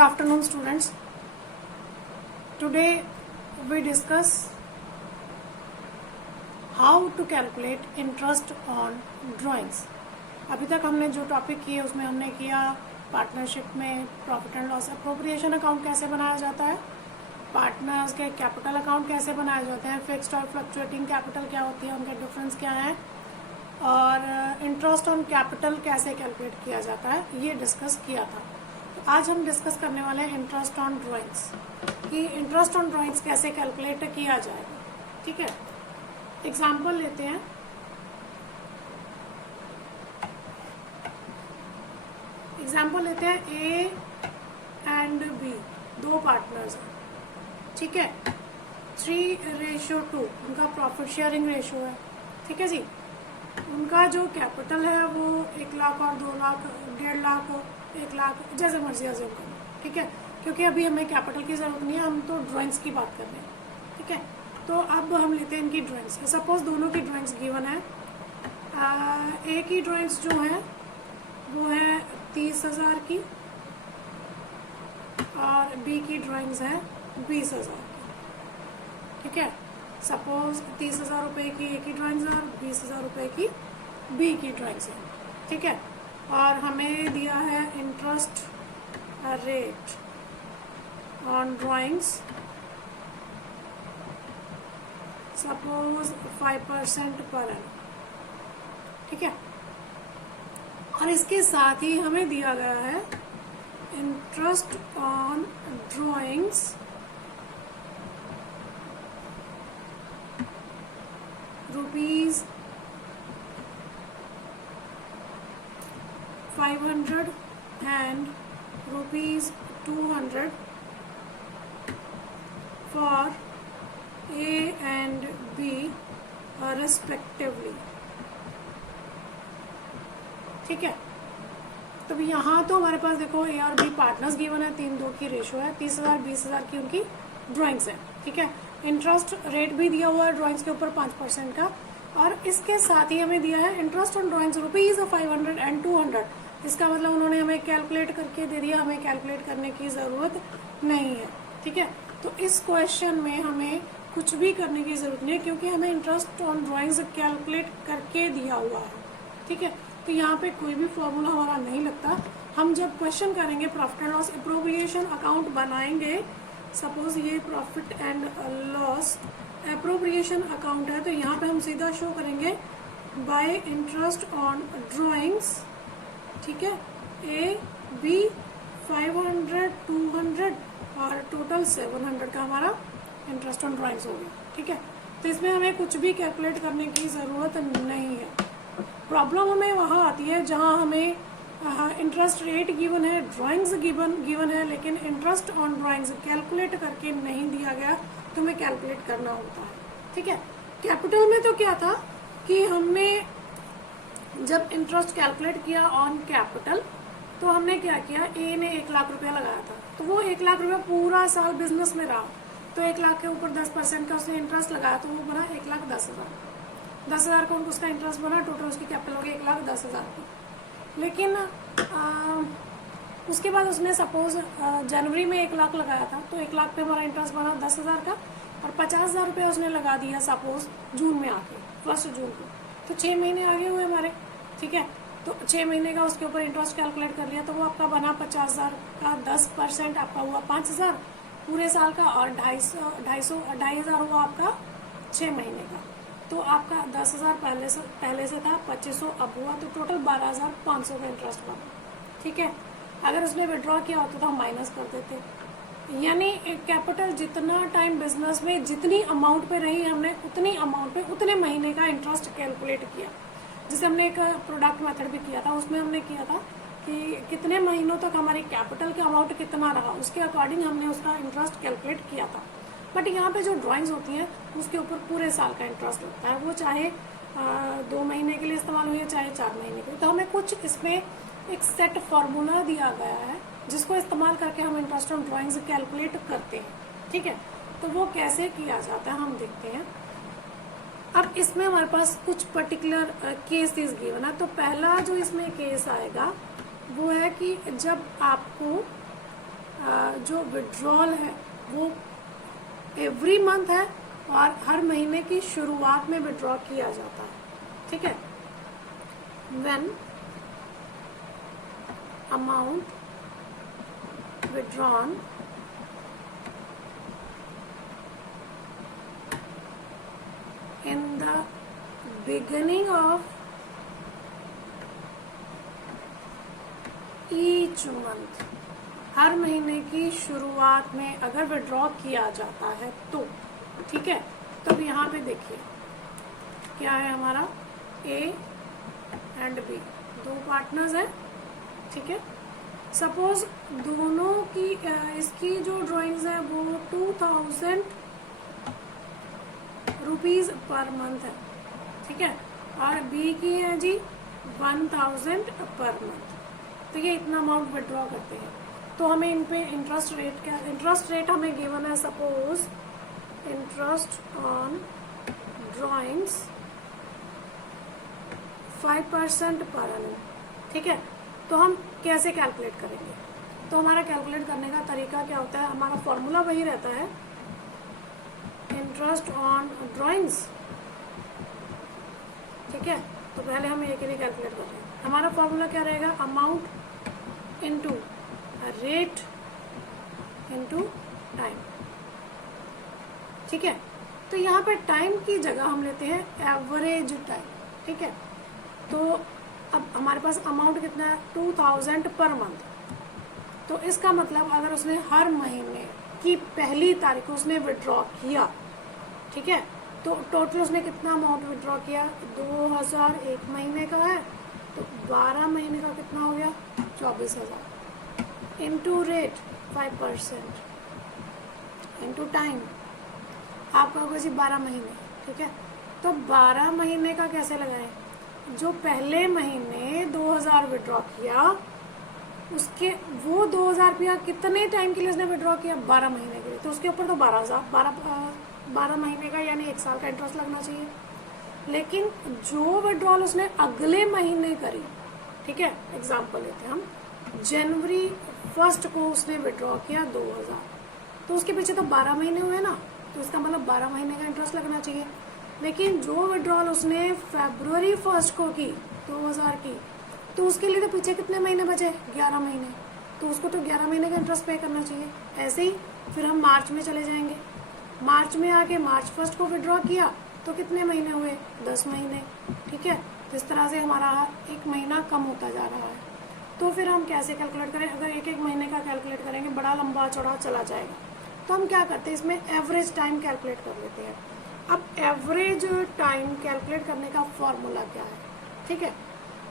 afternoon, students. Today we discuss how to calculate interest on drawings. अभी तक हमने जो टॉपिक किए उसमें हमने किया पार्टनरशिप में profit and loss appropriation account कैसे बनाया जाता है, पार्टनर्स के कैपिटल अकाउंट कैसे बनाए जाते हैं, फिक्स्ड और फ्लक्चुएटिंग कैपिटल क्या होती है, उनके डिफरेंस क्या है, और इंटरेस्ट ऑन कैपिटल कैसे कैलकुलेट किया जाता है, ये डिस्कस किया था. तो आज हम डिस्कस करने वाले हैं इंटरेस्ट ऑन ड्राइंग्स कि इंटरेस्ट ऑन ड्राइंग्स कैसे कैलकुलेट किया जाएगा. ठीक है, एग्जाम्पल लेते हैं. एग्जाम्पल लेते हैं ए एंड बी, दो पार्टनर्स हैं. ठीक है, 3:2 उनका प्रॉफिट शेयरिंग रेशियो है. ठीक है जी, उनका जो कैपिटल है वो 1 लाख और 2 लाख, 1.5 लाख, 1 लाख, जैसे मर्जी अज्यूम करो. ठीक है, क्योंकि अभी हमें कैपिटल की जरूरत नहीं है, हम तो ड्राइंग्स की बात कर रहे हैं. ठीक है, तो अब हम लेते हैं इनकी ड्राइंग्स. सपोज दोनों की ड्राइंग्स गिवन है. ए की ड्राइंग्स जो है वो है 30,000 की और बी की ड्राइंग्स है 20,000 की. ठीक है, सपोज 30,000 रुपये की ए की ड्राइंग्स है और 20,000 रुपये की बी की ड्राइंग्स है. ठीक है, और हमें दिया है interest rate on drawings suppose 5% per annum. ठीक है, और इसके साथ ही हमें दिया गया है interest on drawings rupees 500 and rupees 200 for A and B respectively. ठीक है, तो यहाँ तो हमारे पास देखो ए और बी पार्टनर्स गिवन है, 3-2 की रेशो है, 30,000 20,000 की उनकी ड्राइंग्स है. ठीक है, इंटरेस्ट रेट भी दिया हुआ है ड्राइंग्स के ऊपर 5% का, और इसके साथ ही हमें दिया है interest on drawings rupees 500 and 200. इसका मतलब उन्होंने हमें कैलकुलेट करके दे दिया, हमें कैलकुलेट करने की ज़रूरत नहीं है. ठीक है, तो इस क्वेश्चन में हमें कुछ भी करने की ज़रूरत नहीं है क्योंकि हमें इंटरेस्ट ऑन ड्राइंग्स कैलकुलेट करके दिया हुआ है. ठीक है, तो यहाँ पे कोई भी फॉर्मूला हमारा नहीं लगता. हम जब क्वेश्चन करेंगे profit and loss appropriation account बनाएंगे, सपोज ये profit and loss appropriation account है, तो यहाँ पे हम सीधा शो करेंगे बाय इंटरेस्ट ऑन ड्राइंग्स. ठीक है, ए बी 500 200 और टोटल 700 का हमारा इंटरेस्ट ऑन ड्राइंग्स हो गया. ठीक है, तो इसमें हमें कुछ भी कैलकुलेट करने की ज़रूरत नहीं है. प्रॉब्लम हमें वहाँ आती है जहाँ हमें इंटरेस्ट रेट गिवन है, ड्राइंग्स गिवन है, लेकिन इंटरेस्ट ऑन ड्राइंग्स कैलकुलेट करके नहीं दिया गया, तो हमें कैलकुलेट करना होता है. ठीक है, कैपिटल में तो क्या था कि हमने जब इंटरेस्ट कैलकुलेट किया ऑन कैपिटल, तो हमने क्या किया, ए ने 1 लाख रुपया लगाया था, तो वो 1 लाख रुपया पूरा साल बिजनेस में रहा, तो 1 लाख के ऊपर 10% का उसने इंटरेस्ट लगाया, तो वो बना 1,10,000. 10,000 का उसका इंटरेस्ट बना, टोटल उसकी कैपिटल हो गई 1,10,000 की. लेकिन उसके बाद उसने सपोज जनवरी में 1 लाख लगाया था, तो 1 लाख पे हमारा इंटरेस्ट बना 10,000 का, और 50,000 रुपये उसने लगा दिया सपोज जून में आके, 1 जून को, तो 6 महीने आगे हुए हमारे. ठीक है, तो 6 महीने का उसके ऊपर इंटरेस्ट कैलकुलेट कर लिया, तो वो आपका बना 50,000 का 10% आपका हुआ 5,000 पूरे साल का, और 2,500 हुआ आपका 6 महीने का. तो आपका 10,000 पहले से था, 2,500 अब हुआ, तो टोटल 12,500 का इंटरेस्ट बना. ठीक है, अगर उसने विड्रॉ किया होता तो हम माइनस कर देते. यानी कैपिटल जितना टाइम बिजनेस में जितनी अमाउंट पे रही, हमने उतनी अमाउंट पे उतने महीने का इंटरेस्ट कैलकुलेट किया. जैसे हमने एक प्रोडक्ट मेथड भी किया था, उसमें हमने किया था कि कितने महीनों तक हमारी कैपिटल का अमाउंट कितना रहा, उसके अकॉर्डिंग हमने उसका इंटरेस्ट कैलकुलेट किया था. बट यहाँ पे जो ड्राइंग्स होती हैं उसके ऊपर पूरे साल का इंटरेस्ट होता है, वो चाहे 2 महीने के लिए इस्तेमाल हुई है, चाहे 4 महीने के लिए. तो हमें कुछ इसमें एक सेट फार्मूला दिया गया है जिसको इस्तेमाल करके हम इंटरेस्ट ऑन ड्राइंग्स कैलकुलेट करते हैं. ठीक है, तो वो कैसे किया जाता है हम देखते हैं. अब इसमें हमारे पास कुछ पर्टिकुलर केसेस गिवन है। तो पहला जो इसमें केस आएगा वो है कि जब आपको जो विड्रॉल है वो एवरी मंथ है और हर महीने की शुरुआत में विड्रॉ किया जाता है, ठीक है। When amount withdrawn in the beginning of each month, हर महीने की शुरुआत में अगर विड्रॉ किया जाता है तो, ठीक है। तो अब यहाँ पे देखिए क्या है हमारा ए एंड बी, दो पार्टनर्स हैं, ठीक है। सपोज दोनों की इसकी जो ड्राइंग्स है वो 2000 रुपीज़ पर मंथ है, ठीक है, और बी की है जी 1000 पर मंथ। तो ये इतना अमाउंट विड्रॉ करते हैं। तो हमें इन पे इंटरेस्ट रेट क्या, इंटरेस्ट रेट हमें गिवन है, suppose interest on drawings 5% per annum, ठीक है। तो हम कैसे कैलकुलेट करेंगे? तो हमारा कैलकुलेट करने का तरीका क्या होता है, हमारा फॉर्मूला वही रहता है, इंटरेस्ट ऑन ड्राइंग्स, ठीक है। तो पहले हम ये के लिए कैलकुलेट करते हैं। हमारा फॉर्मूला क्या रहेगा, amount into rate into time, ठीक है। तो यहाँ पे टाइम की जगह हम लेते हैं एवरेज टाइम, ठीक है। तो अब हमारे पास अमाउंट कितना है 2000 पर मंथ। तो इसका मतलब अगर उसने हर महीने की पहली तारीख को उसने विड्रॉ किया, ठीक है, तो टोटल उसने कितना अमाउंट विड्रॉ किया, 2000 एक महीने का है, तो 12 महीने का कितना हो गया 24,000 इंटू रेट 5% इंटू टाइम आपका होगा जी 12 महीने, ठीक है। तो 12 महीने का कैसे लगाएं, जो पहले महीने 2000 विड्रॉ किया उसके वो 2000 रुपया कितने टाइम के लिए उसने विड्रॉ किया, 12 महीने के लिए, तो उसके ऊपर तो 12 महीने का यानी 1 साल का इंटरेस्ट लगना चाहिए। लेकिन जो विड्रॉल उसने अगले महीने करी, ठीक है, एग्जाम्पल लेते हैं हम, जनवरी 1 को उसने विड्रॉ किया 2000, तो उसके पीछे तो 12 महीने हुए ना, तो इसका मतलब 12 महीने का इंटरेस्ट लगना चाहिए। लेकिन जो विड्रॉल उसने फरवरी 1 को की 2000 की, तो उसके लिए तो पीछे कितने महीने बचे, 11 महीने, तो उसको तो 11 महीने का इंटरेस्ट पे करना चाहिए। ऐसे ही फिर हम मार्च में चले जाएंगे, मार्च में आके मार्च 1 को विड्रॉ किया तो कितने महीने हुए, 10 महीने, ठीक है। इस तरह से हमारा एक महीना कम होता जा रहा है। तो फिर हम कैसे कैलकुलेट करें, अगर एक एक महीने का कैलकुलेट करेंगे बड़ा लंबा चौड़ा चला जाएगा। तो हम क्या करते हैं, इसमें एवरेज टाइम कैलकुलेट कर लेते हैं। अब एवरेज टाइम कैलकुलेट करने का फॉर्मूला क्या है, ठीक है।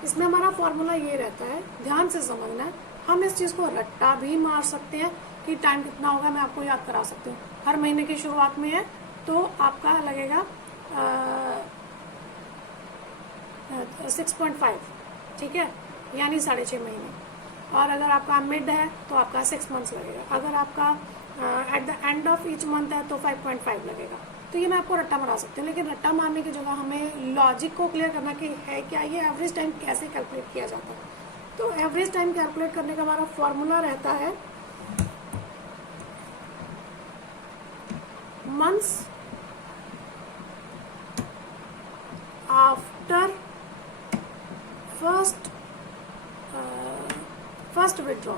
इसमें हमारा फॉर्मूला ये रहता है, ध्यान से समझना है। हम इस चीज़ को रट्टा भी मार सकते हैं कि टाइम कितना होगा, मैं आपको याद करा सकती हूँ। हर महीने की शुरुआत में है तो आपका लगेगा 6.5, ठीक है, यानी 6.5 महीने। और अगर आपका मिड है तो आपका 6 मंथ्स लगेगा। अगर आपका at the end of each month है तो 5.5 लगेगा। तो ये मैं आपको रट्टा मारा सकती हूँ, लेकिन रट्टा मारने की जगह हमें लॉजिक को क्लियर करना कि है क्या ये एवरेज टाइम कैसे कैलकुलेट किया जाता है। तो एवरेज टाइम कैलकुलेट करने का हमारा फॉर्मूला रहता है मंथ्स आफ्टर फर्स्ट विड्रॉल,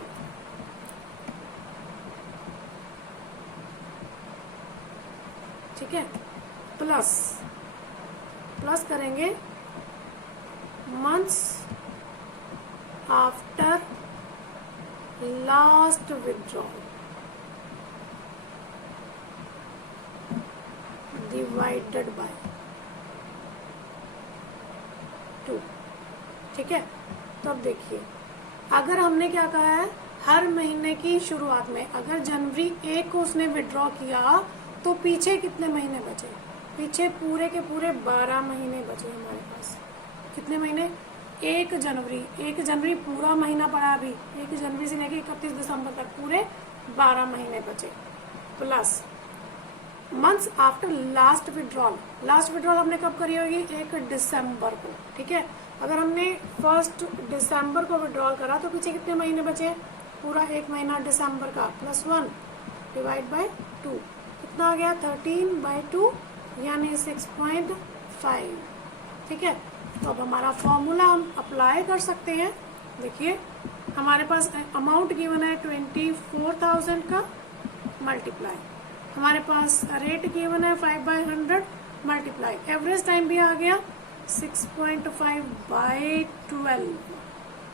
ठीक है, प्लस करेंगे months after last withdrawal divided by 2, ठीक है। तो अब देखिए, अगर हमने क्या कहा है, हर महीने की शुरुआत में अगर जनवरी 1 को उसने विड्रॉ किया तो पीछे कितने महीने बचे, पीछे पूरे के पूरे 12 महीने बचे हमारे पास। कितने महीने, 1 जनवरी पूरा महीना पड़ा, अभी 1 जनवरी से लेकर 31 दिसंबर तक पूरे 12 महीने बचे, plus months after last withdrawal हमने कब करी होगी, 1 दिसंबर को, ठीक है। अगर हमने 1 दिसंबर को विड्रॉल करा तो पीछे कितने महीने बचे, पूरा एक महीना दिसंबर का +1 डिवाइड बाय 2 कितना आ गया 13/2 यानी 6.5। ठीक है, तो अब हमारा फॉर्मूला हम अप्लाई कर सकते हैं। देखिए हमारे पास अमाउंट गिवन है 24,000 का मल्टीप्लाई, हमारे पास रेट गिवन है 5/100 मल्टीप्लाई, एवरेज टाइम भी आ गया 6.5/12।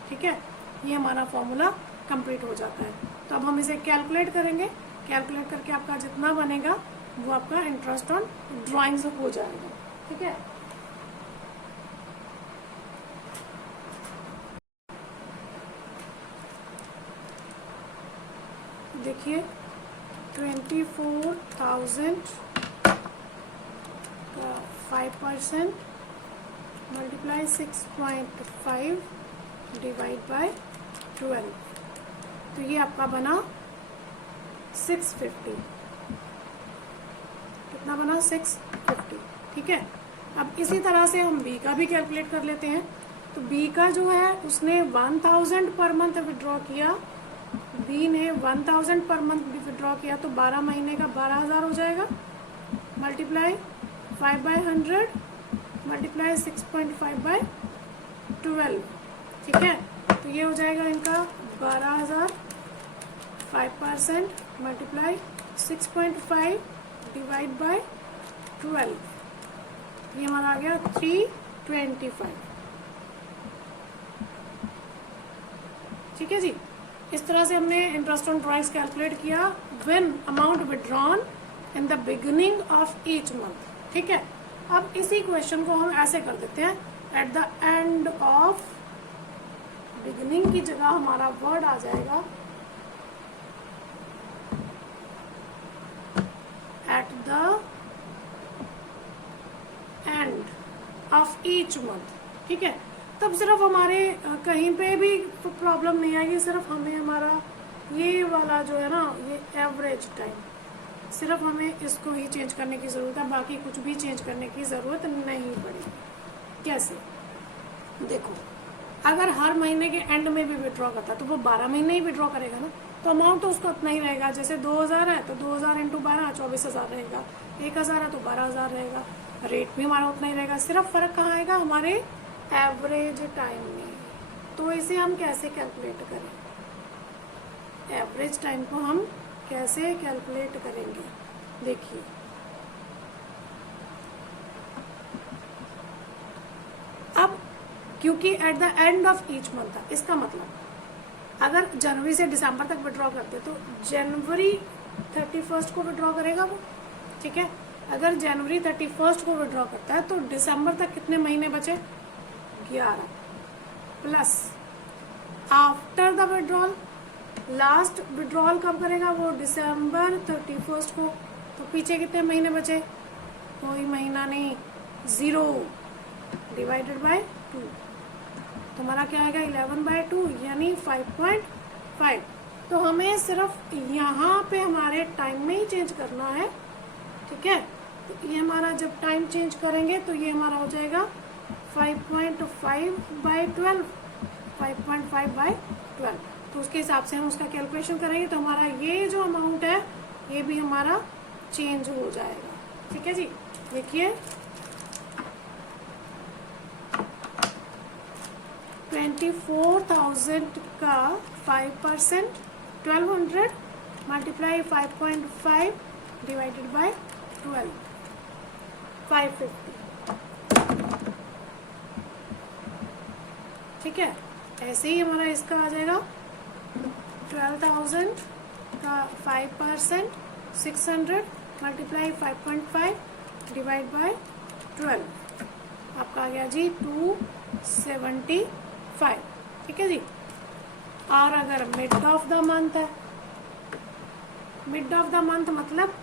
ठीक है, ये हमारा फॉर्मूला कंप्लीट हो जाता है। तो अब हम इसे कैलकुलेट करेंगे, कैलकुलेट करके आपका जितना बनेगा वो आपका इंटरेस्ट ऑन ड्राइंग्स हो जाएगा। ठीक है, देखिए 24,000 का 5% मल्टीप्लाई 6.5 डिवाइड बाय 12, तो ये आपका बना 650। कितना बना 650। ठीक है, अब इसी तरह से हम बी का भी कैलकुलेट कर लेते हैं। तो बी का जो है उसने 1000 पर मंथ विड्रॉ किया, बी ने 1000 पर मंथ विड्रॉ किया, तो 12 महीने का 12,000 हो जाएगा मल्टीप्लाई 5/100 मल्टीप्लाई 6.5/12। ठीक है, तो ये हो जाएगा इनका 12,000, 5% मल्टीप्लाई 6.5 डिवाइड बाय 12, ये हमारा आ गया 325। ठीक है जी, इस तरह से हमने इंटरेस्ट ऑन ड्राइंग्स कैलकुलेट किया when amount withdrawn in the beginning of each month. ठीक है, अब इसी क्वेश्चन को हम ऐसे कर देते हैं, at the end of, beginning की जगह हमारा वर्ड आ जाएगा at the end of each month. ठीक है, तब सिर्फ हमारे कहीं पे भी प्रॉब्लम नहीं आएगी, सिर्फ हमें हमारा ये वाला जो है ना, ये एवरेज टाइम, सिर्फ हमें इसको ही चेंज करने की ज़रूरत है, बाकी कुछ भी चेंज करने की ज़रूरत नहीं पड़ेगी। कैसे, देखो अगर हर महीने के एंड में भी विड्रॉ करता तो वो 12 महीने ही विड्रॉ करेगा ना, तो अमाउंट तो उसका उतना ही रहेगा। जैसे 2000 है तो 2000 × 12 24,000 रहेगा, 1000 है तो 12,000 रहेगा, रेट भी हमारा उतना ही रहेगा। सिर्फ फ़र्क कहाँ आएगा, हमारे एवरेज टाइम में। तो इसे हम कैसे कैलकुलेट करें, एवरेज टाइम को हम कैसे कैलकुलेट करेंगे, देखिए अब क्योंकि at the end of each month था, इसका मतलब अगर जनवरी से दिसंबर तक विड्रॉ करते तो जनवरी 31 को विड्रॉ करेगा वो। ठीक है, अगर जनवरी 31 को विड्रॉ करता है तो दिसंबर तक कितने महीने बचे, 11, plus after the withdrawal, last withdrawal कब करेगा वो, दिसंबर 31 को, तो पीछे कितने महीने बचे, कोई महीना नहीं, 0 डिवाइडेड बाय 2, तो हमारा क्या आएगा 11/2 यानी 5.5। तो हमें सिर्फ यहाँ पे हमारे टाइम में ही चेंज करना है। ठीक है, तो ये हमारा जब टाइम चेंज करेंगे तो ये हमारा हो जाएगा 5.5/12, 5.5/12। तो उसके हिसाब से हम उसका कैलकुलेशन करेंगे तो हमारा ये जो अमाउंट है ये भी हमारा चेंज हो जाएगा। ठीक है जी, देखिए 24,000 का 5% 1200 मल्टीप्लाई 5.5 डिवाइडेड बाय 12, 550। ठीक है, ऐसे ही हमारा इसका आ जाएगा 12,000 का 5% 600 मल्टीप्लाई 5.5 डिवाइड बाय 12, आपका आ गया जी 275। ठीक है जी, और अगर मिड ऑफ द मंथ है, मिड ऑफ द मंथ मतलब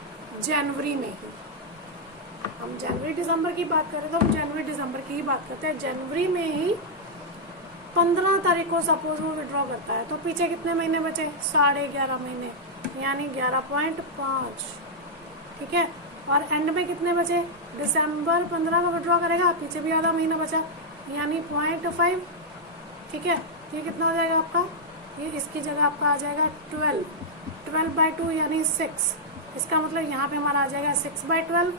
जनवरी में ही, हम जनवरी दिसंबर की बात करें तो हम जनवरी दिसंबर की ही बात करते हैं। जनवरी में ही 15 तारीख को सपोज वो विड्रॉ करता है तो पीछे कितने महीने बचे, 11.5 महीने यानी 11.5। ठीक है, और एंड में कितने बचे, दिसंबर 15 को विड्रॉ करेगा, पीछे भी आधा महीना बचा यानी 0.5। ठीक है, ये कितना हो जाएगा आपका ये इसकी जगह आपका आ जाएगा 12, 12/2 यानी 6। इसका मतलब यहाँ पे हमारा आ जाएगा 6/12,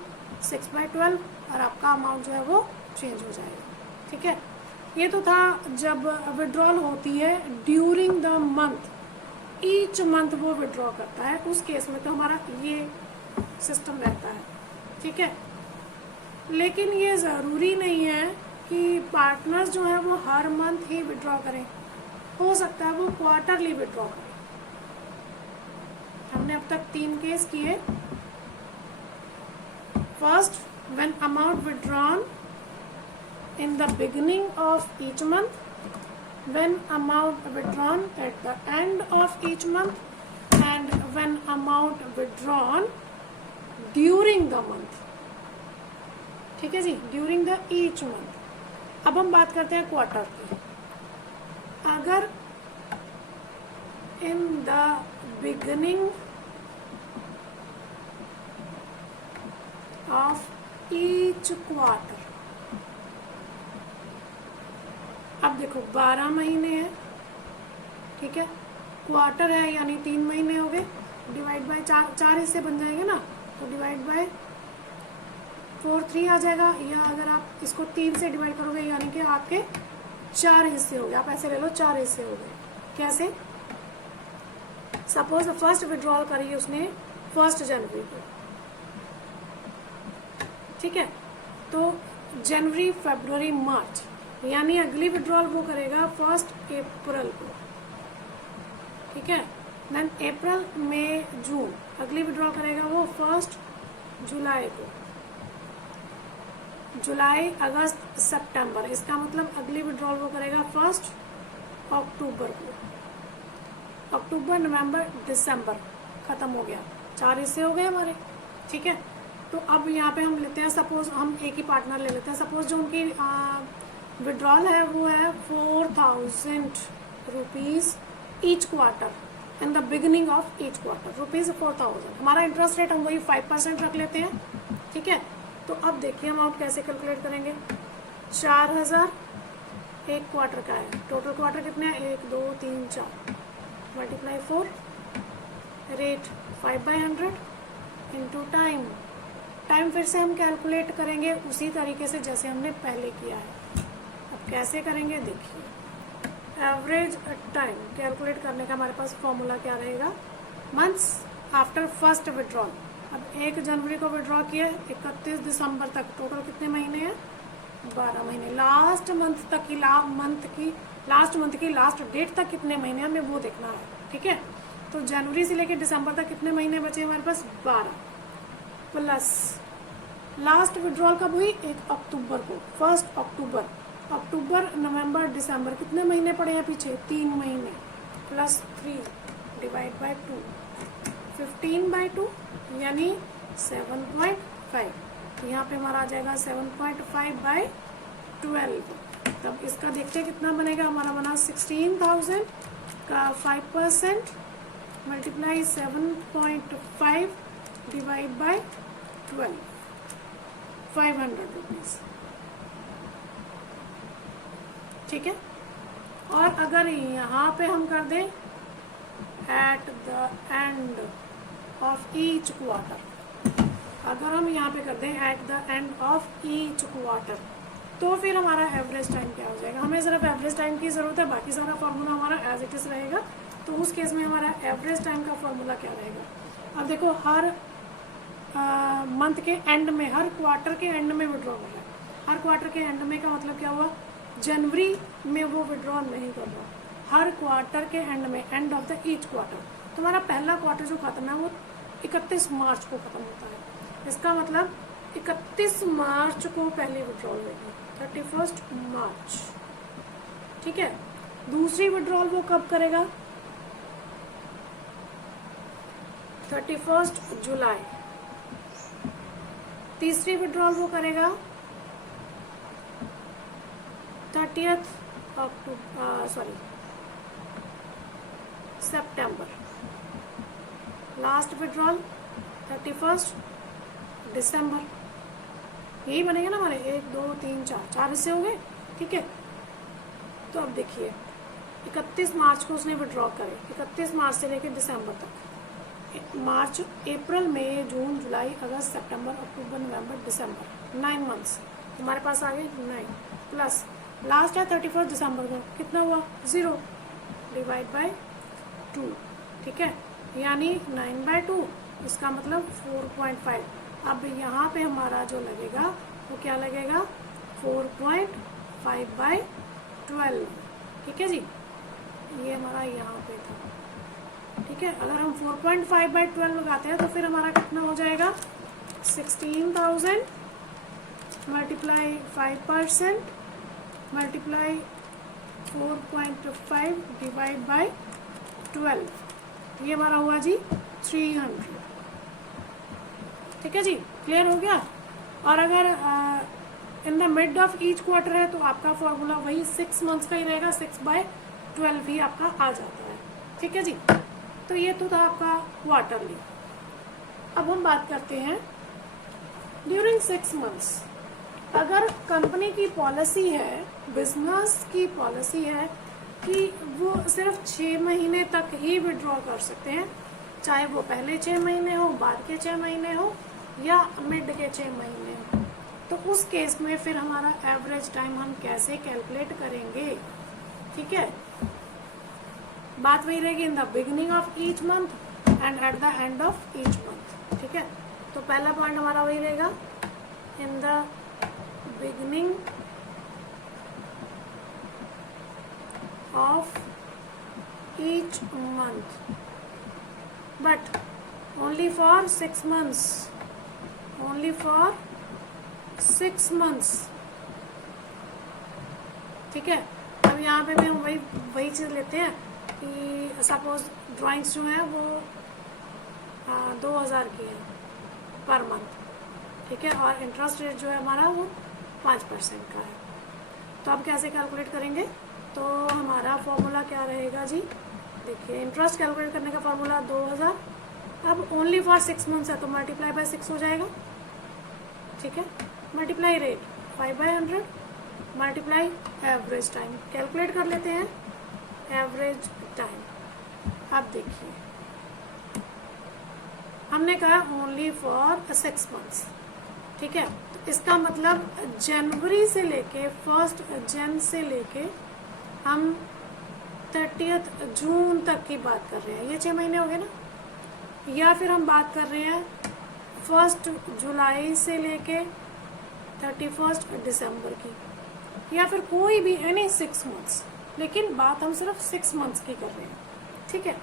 6/12 और आपका अमाउंट जो है वो चेंज हो जाएगा। ठीक है, ये तो था जब विड्रॉल होती है during the month, each month वो विड्रॉ करता है, उस केस में तो हमारा ये सिस्टम रहता है। ठीक है, लेकिन ये ज़रूरी नहीं है कि पार्टनर्स जो है वो हर मंथ ही विड्रॉ करें, हो सकता है वो क्वार्टरली विड्रॉ करें। हमने अब तक 3 केस किए। First, when amount withdrawn in the beginning of each month, when amount withdrawn at the end of each month, and when amount withdrawn during the month। ठीक है जी, during the each month। अब हम बात करते हैं quarter की। अगर in the beginning of each quarter, अब देखो 12 महीने हैं, ठीक है, क्वार्टर है यानी 3 महीने हो गए, डिवाइड बाय 4 हिस्से बन जाएंगे ना, तो डिवाइड बाय 4 3 आ जाएगा, या अगर आप इसको 3 से डिवाइड करोगे यानी कि आपके 4 हिस्से हो गए। आप ऐसे ले लो 4 हिस्से हो गए। कैसे? सपोज फर्स्ट विड्रॉल करी उसने 1 जनवरी को, ठीक है, तो जनवरी फरवरी मार्च यानी अगली विड्रॉल वो करेगा 1 अप्रैल को। ठीक है, देन अप्रैल मई जून, अगली विड्रॉल करेगा वो 1 जुलाई को। जुलाई अगस्त सितंबर, इसका मतलब अगली विड्रॉल वो करेगा 1 अक्टूबर को। अक्टूबर नवंबर दिसंबर, खत्म हो गया, 4 हिस्से हो गए हमारे। ठीक है, तो अब यहाँ पे हम लेते हैं, सपोज हम एक ही पार्टनर ले लेते हैं। सपोज जो उनकी विड्रॉल है वो है 4000 rupees each quarter in the beginning of each quarter, ₹4000। हमारा इंटरेस्ट रेट हम वही 5% रख लेते हैं। ठीक है, तो अब देखिए अमाउंट कैसे कैलकुलेट करेंगे। 4000 एक क्वार्टर का है, टोटल क्वार्टर कितने हैं, 1 2 3 4, multiply 4, rate 5/100 into time. Time फिर से हम कैलकुलेट करेंगे उसी तरीके से जैसे हमने पहले किया है। अब कैसे करेंगे देखिए, एवरेज टाइम कैलकुलेट करने का हमारे पास फॉर्मूला क्या रहेगा, मंथ्स आफ्टर फर्स्ट विड्रॉल। अब 1 जनवरी को विड्रॉ किया, 31 दिसंबर तक टोटल कितने महीने हैं, 12 महीने। लास्ट मंथ तक की लास्ट मंथ की लास्ट डेट तक कितने महीने हमें वो देखना है। ठीक है, तो जनवरी से लेकर दिसंबर तक कितने महीने बचे हमारे पास, 12, प्लस लास्ट विड्रॉल कब हुई, 1 अक्टूबर को, 1 अक्टूबर। अक्टूबर नवंबर दिसंबर कितने महीने पड़े हैं पीछे, 3 महीने, प्लस 3 डिवाइड बाय 2, 15/2 यानी 7.5। तो यहाँ पे हमारा आ जाएगा 7.5/12। तब इसका देखते हैं कितना बनेगा, हमारा बना 16,000 का 5% मल्टीप्लाई 7.5 डिवाइड बाय 12, 500 रुपीज। ठीक है, और अगर यहाँ पे हम कर दें at the end of each quarter, अगर हम यहाँ पे कर दें at the end of each quarter, तो फिर हमारा एवरेज टाइम क्या हो जाएगा। हमें सिर्फ एवरेज टाइम की ज़रूरत है, बाकी सारा फॉर्मूला हमारा एज इट इज़ रहेगा। तो उस केस में हमारा एवरेज टाइम का फॉर्मूला क्या रहेगा। अब देखो हर मंथ के एंड में, हर क्वार्टर के एंड में विड्रॉ हो रहा है। हर क्वार्टर के एंड में का मतलब क्या हुआ, जनवरी में वो विड्रॉ नहीं कर रहा, हर क्वार्टर के एंड में, end of the each quarter. तुम्हारा पहला क्वार्टर जो खत्म है वो 31 मार्च को खत्म होता है। इसका मतलब 31 मार्च को पहले विड्रॉल होगी, 31 मार्च। ठीक है, दूसरी विड्रॉल वो कब करेगा, 31 जुलाई। तीसरी विड्रॉल वो करेगा 30 सितंबर। लास्ट विड्रॉल 31 दिसंबर। यही बनेगा ना हमारे, 1 2 3 4 हिस्से हो गए। ठीक है, तो अब देखिए 31 मार्च को उसने विड्रॉ करे, 31 मार्च से लेकर दिसंबर तक, मार्च, अप्रैल, मई, जून, जुलाई, अगस्त, सितंबर, अक्टूबर, नवंबर, दिसंबर, 9 मंथ्स हमारे पास आ गए 9 प्लस लास्ट है 31 दिसंबर को, कितना हुआ 0 डिवाइड बाय 2, ठीक है, यानी 9/2, इसका मतलब 4.5। अब यहाँ पे हमारा जो लगेगा वो क्या लगेगा 4.5/12, ठीक है जी, ये हमारा यहाँ पे था, ठीक है। अगर हम 4.5/12 लगाते हैं तो फिर हमारा कितना हो जाएगा 16,000 मल्टीप्लाई 5% मल्टीप्लाई 4.5 डिवाइड बाय 12, ये हमारा हुआ जी 300, ठीक है जी, क्लियर हो गया। और अगर in the mid of each quarter है तो आपका फॉर्मूला वही 6 मंथ्स का ही रहेगा, 6/12 ही आपका आ जाता है, ठीक है जी। तो ये तो था आपका क्वार्टरली। अब हम बात करते हैं ड्यूरिंग 6 मंथ्स। अगर कंपनी की पॉलिसी है, बिजनेस की पॉलिसी है कि वो सिर्फ 6 महीने तक ही विड्रॉ कर सकते हैं, चाहे वो पहले 6 महीने हो, बाद के 6 महीने हो या मिड के 6 महीने हो, तो उस केस में फिर हमारा एवरेज टाइम हम कैसे कैलकुलेट करेंगे, ठीक है। बात वही रहेगी in the beginning of each month and at the end of each month, ठीक है। तो पहला पॉइंट हमारा वही रहेगा in the beginning of each month but only for 6 months, only for 6 months, ठीक है। अब यहाँ पे भी हम वही चीज़ लेते हैं कि सपोज ड्राइंग्स जो है वो 2000 की है पर मंथ, ठीक है, और इंटरेस्ट रेट जो है हमारा वो 5% का है। तो अब कैसे कैलकुलेट करेंगे, तो हमारा फॉर्मूला क्या रहेगा जी, देखिए इंटरेस्ट कैलकुलेट करने का फॉर्मूला 2000, अब ओनली फॉर 6 मंथ्स है तो मल्टीप्लाई बाय 6 हो जाएगा, ठीक है, multiply rate 5/100 multiply average time, calculate कर लेते हैं एवरेज टाइम। अब देखिए हमने कहा ओनली फॉर 6 मंथ्स, ठीक है, तो इसका मतलब जनवरी से लेके 1 जन से लेके हम 30 जून तक की बात कर रहे हैं, ये 6 महीने हो गए ना, या फिर हम बात कर रहे हैं 1 जुलाई से लेके 31 दिसंबर की, या फिर कोई भी एनी 6 मंथ्स, लेकिन बात हम सिर्फ 6 मंथ्स की कर रहे हैं, ठीक है।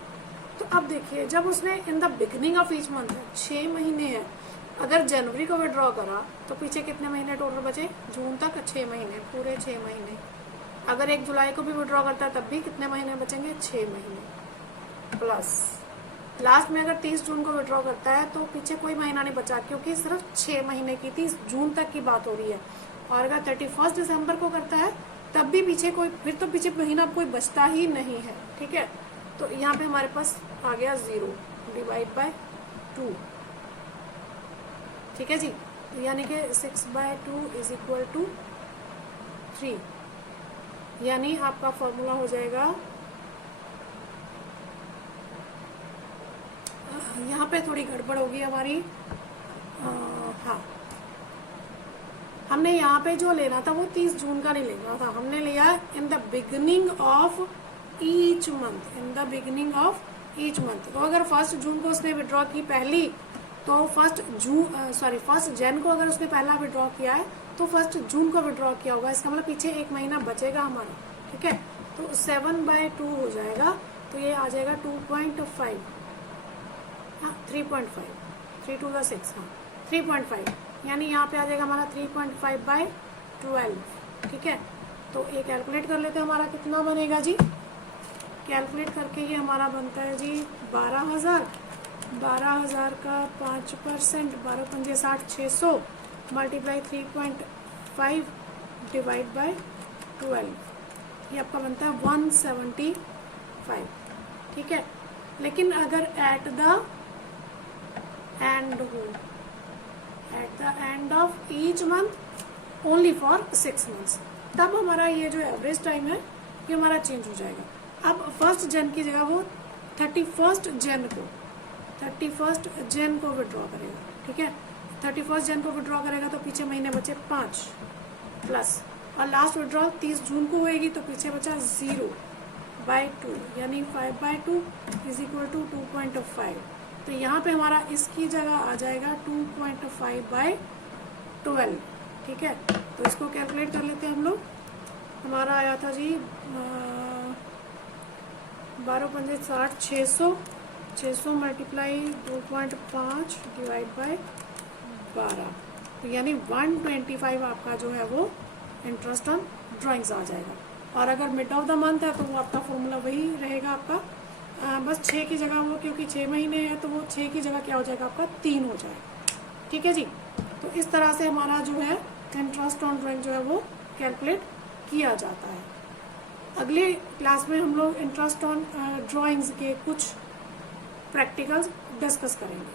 तो अब देखिए जब उसने in the beginning of each month है, 6 महीने हैं, अगर जनवरी को विड्रॉ करा तो पीछे कितने महीने टोटल बचे, जून तक 6 महीने, पूरे 6 महीने। अगर 1 जुलाई को भी विड्रॉ करता है तब भी कितने महीने बचेंगे, 6 महीने प्लस लास्ट में अगर 30 जून को विड्रॉ करता है तो पीछे कोई महीना नहीं बचा, क्योंकि सिर्फ 6 महीने की 30 जून तक की बात हो रही है। और अगर 31 दिसंबर को करता है तब भी पीछे कोई, फिर तो पीछे महीना कोई बचता ही नहीं है, ठीक है। तो यहाँ पे हमारे पास आ गया 0 डिवाइड बाय 2, ठीक है जी, यानी कि 6/2 इज इक्वल टू 3, यानी आपका फॉर्मूला हो जाएगा, यहाँ पे थोड़ी गड़बड़ होगी हमारी, हाँ, हमने यहाँ पे जो लेना था वो 30 जून का नहीं लेना था, हमने लिया in the beginning of each month, in the beginning of each month. तो अगर 1 जून को उसने विड्रॉ की पहली, तो 1 जन को अगर उसने पहला विड्रॉ किया है तो 1 जून को विड्रॉ किया होगा, इसका मतलब पीछे 1 महीना बचेगा हमारा, ठीक है। तो 7/2 हो जाएगा, तो ये आ जाएगा 2.5, हाँ 3.5, 3 to the 6, हाँ 3.5, यानी यहाँ पे आ जाएगा हमारा 3.5/12, ठीक है। तो ये कैलकुलेट कर लेते हैं हमारा कितना बनेगा जी, कैलकुलेट करके ये हमारा बनता है जी 12,000, 12,000 का 5%, 12×5 = 60, 600 मल्टीप्लाई 3.5 डिवाइड बाय 12, ये आपका बनता है 175, ठीक है। लेकिन अगर at the end of each month only for 6 months, तब हमारा ये जो एवरेज टाइम है ये हमारा चेंज हो जाएगा। अब 1 जन की जगह वो 31 जन को विड्रॉ करेगा, ठीक है। 31 जन को विड्रॉ करेगा तो पीछे महीने बचे 5 प्लस, और लास्ट विड्रॉ 30 जून को होएगी तो पीछे बचा 0/2, यानी 5/2 इज इक्वल टू 2.5। तो यहाँ पे हमारा इसकी जगह आ जाएगा 2.5/12, ठीक है। तो इसको कैलकुलेट कर लेते हैं हम लोग। हमारा आया था जी 12×5 = 60, 600 मल्टीप्लाई 2.5 डिवाइड बाय 12, तो यानी 125 आपका जो है वो इंटरेस्ट ऑन ड्राइंग्स आ जाएगा। और अगर मिड ऑफ द मंथ है तो वो आपका फॉर्मूला वही रहेगा आपका, बस 6 की जगह वो, क्योंकि 6 महीने है तो वो 6 की जगह क्या हो जाएगा आपका 3 हो जाएगा, ठीक है जी। तो इस तरह से हमारा जो है इंटरेस्ट ऑन ड्राइंग जो है वो कैलकुलेट किया जाता है। अगले क्लास में हम लोग इंटरेस्ट ऑन ड्राइंग्स के कुछ प्रैक्टिकल्स डिस्कस करेंगे।